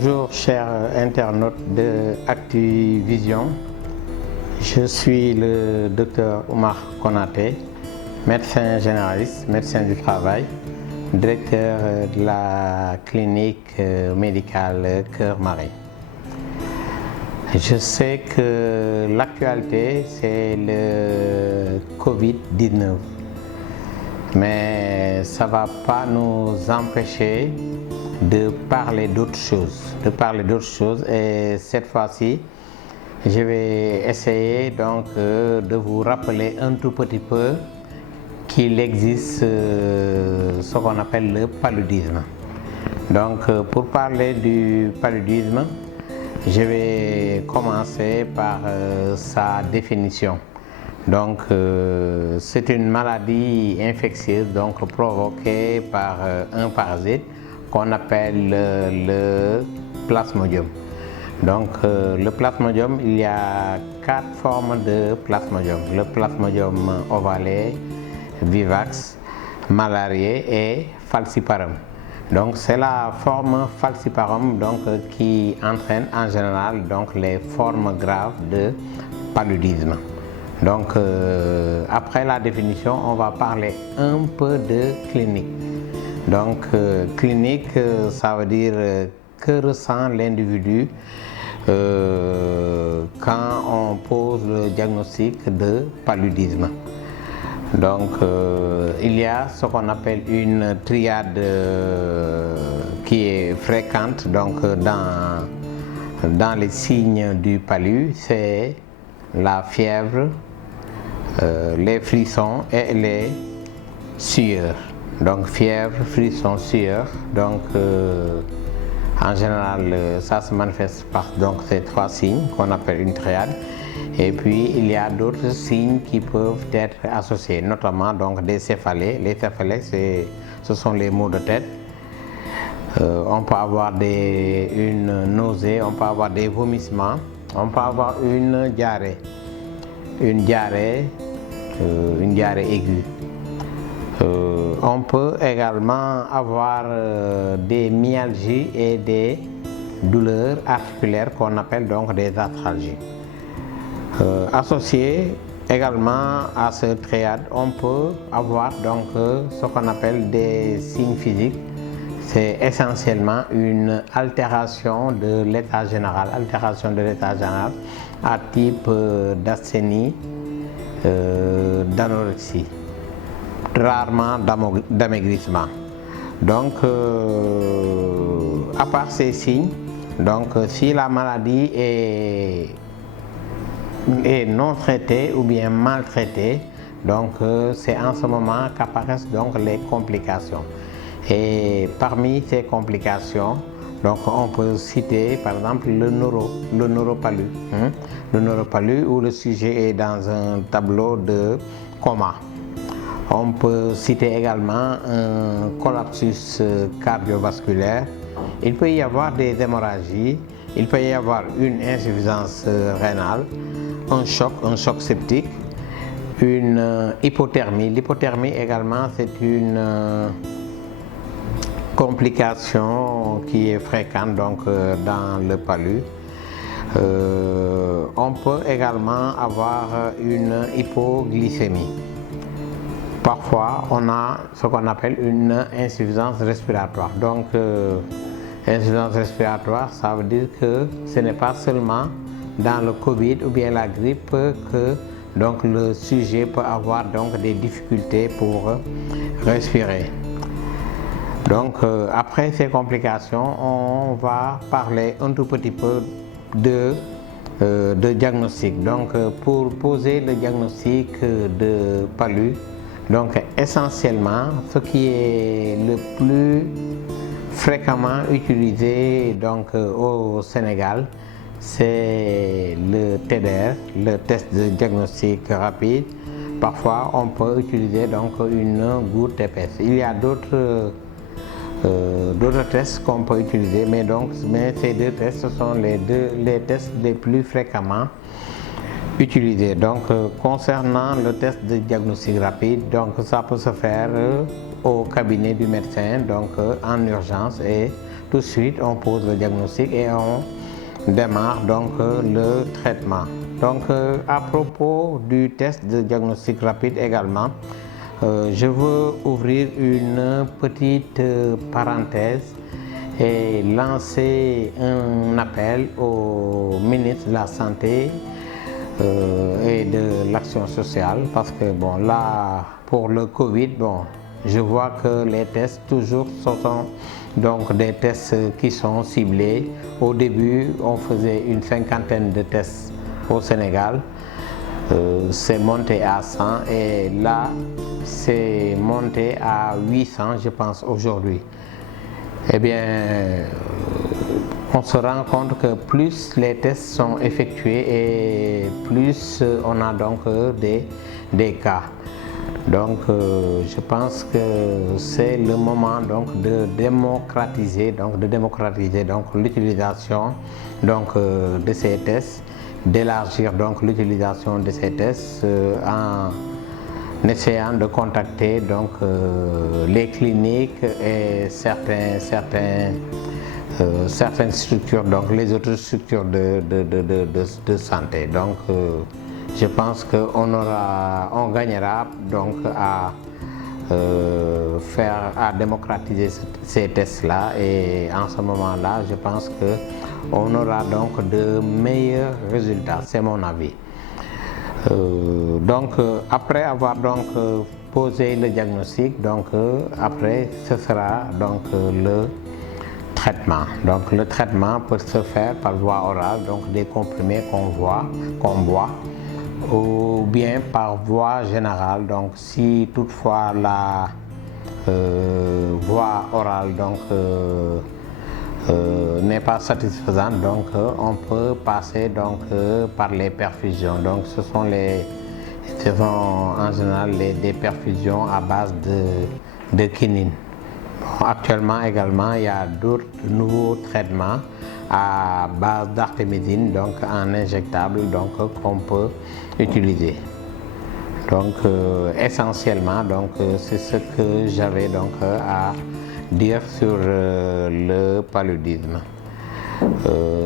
Bonjour chers internautes de Activision, je suis le docteur Oumar Konaté, médecin généraliste, médecin du travail, directeur de la clinique médicale Cœur Marie. Je sais que l'actualité c'est le Covid-19, mais ça ne va pas nous empêcher de parler d'autres choses, et cette fois-ci je vais essayer donc de vous rappeler un tout petit peu qu'il existe ce qu'on appelle le paludisme. Donc pour parler du paludisme, je vais commencer par sa définition. Donc c'est une maladie infectieuse donc provoquée par un parasite qu'on appelle le plasmodium. Donc le plasmodium, il y a 4 formes de plasmodium. Le plasmodium ovale, vivax, malarié et falciparum. Donc c'est la forme falciparum donc, qui entraîne en général donc, les formes graves de paludisme. Donc après la définition, on va parler un peu de clinique. Donc clinique, ça veut dire que ressent l'individu quand on pose le diagnostic de paludisme. Donc il y a ce qu'on appelle une triade qui est fréquente donc, dans les signes du palud, c'est la fièvre, les frissons et les sueurs. Donc fièvre, frisson, sueur. Donc en général ça se manifeste par donc, ces 3 signes qu'on appelle une triade. Et puis il y a d'autres signes qui peuvent être associés, notamment donc, des céphalées. Les céphalées, ce sont les maux de tête. On peut avoir une nausée, on peut avoir des vomissements, on peut avoir une diarrhée aiguë. On peut également avoir des myalgies et des douleurs articulaires qu'on appelle donc des arthralgies. Associé également à cette triade, on peut avoir donc ce qu'on appelle des signes physiques. C'est essentiellement une altération de l'état général, à type d'asthénie, d'anorexie, rarement d'amaigrissement. Donc à part ces signes, donc si la maladie est non traitée ou bien maltraitée, donc c'est en ce moment qu'apparaissent donc les complications. Et parmi ces complications, donc on peut citer par exemple le neuropalu, le neuropalu où le sujet est dans un tableau de coma. On peut citer également un collapsus cardiovasculaire. Il peut y avoir des hémorragies, il peut y avoir une insuffisance rénale, un choc septique, une hypothermie. L'hypothermie également, c'est une complication qui est fréquente donc, dans le palud. On peut également avoir une hypoglycémie. Parfois, on a ce qu'on appelle une insuffisance respiratoire. Donc, insuffisance respiratoire, ça veut dire que ce n'est pas seulement dans le Covid ou bien la grippe que donc, le sujet peut avoir donc, des difficultés pour respirer. Donc, après ces complications, on va parler un tout petit peu de diagnostic. Donc, pour poser le diagnostic de palud, donc essentiellement, ce qui est le plus fréquemment utilisé donc, au Sénégal, c'est le TDR, le test de diagnostic rapide. Parfois, on peut utiliser donc, une goutte épaisse. Il y a d'autres tests qu'on peut utiliser, mais ces 2 tests, ce sont les tests les plus fréquemment utilisés. Donc concernant le test de diagnostic rapide, donc ça peut se faire au cabinet du médecin, donc en urgence, et tout de suite on pose le diagnostic et on démarre donc le traitement. Donc à propos du test de diagnostic rapide également, je veux ouvrir une petite parenthèse et lancer un appel au ministre de la Santé et de l'Action sociale, parce que bon, là pour le Covid, bon, je vois que les tests toujours sont donc des tests qui sont ciblés. Au début on faisait une cinquantaine de tests au Sénégal, c'est monté à 100 et là c'est monté à 800 je pense aujourd'hui. Eh bien, on se rend compte que plus les tests sont effectués et plus on a donc des cas. Donc je pense que c'est le moment donc de démocratiser donc l'utilisation donc de ces tests, d'élargir donc l'utilisation de ces tests en essayant de contacter donc les cliniques et certaines structures, donc les autres structures de santé. Donc je pense qu'on gagnera donc à démocratiser ces tests-là, et en ce moment-là, je pense qu'on aura donc de meilleurs résultats, c'est mon avis. Donc après avoir donc posé le diagnostic, donc après ce sera donc le traitement. Donc le traitement peut se faire par voie orale, donc des comprimés qu'on boit, ou bien par voie générale. Donc si toutefois la voie orale donc n'est pas satisfaisante, donc on peut passer donc par les perfusions. Donc ce sont en général des perfusions à base de quinine. Bon, actuellement également il y a d'autres nouveaux traitements à base d'artémisine, donc en injectable, donc qu'on peut utiliser. Donc essentiellement donc c'est ce que j'avais donc à dire sur le paludisme.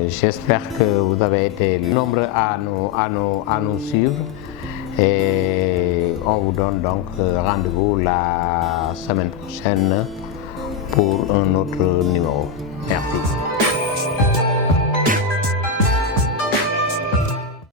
J'espère que vous avez été nombreux à nous suivre, et on vous donne donc rendez-vous la semaine prochaine pour un autre numéro. Merci.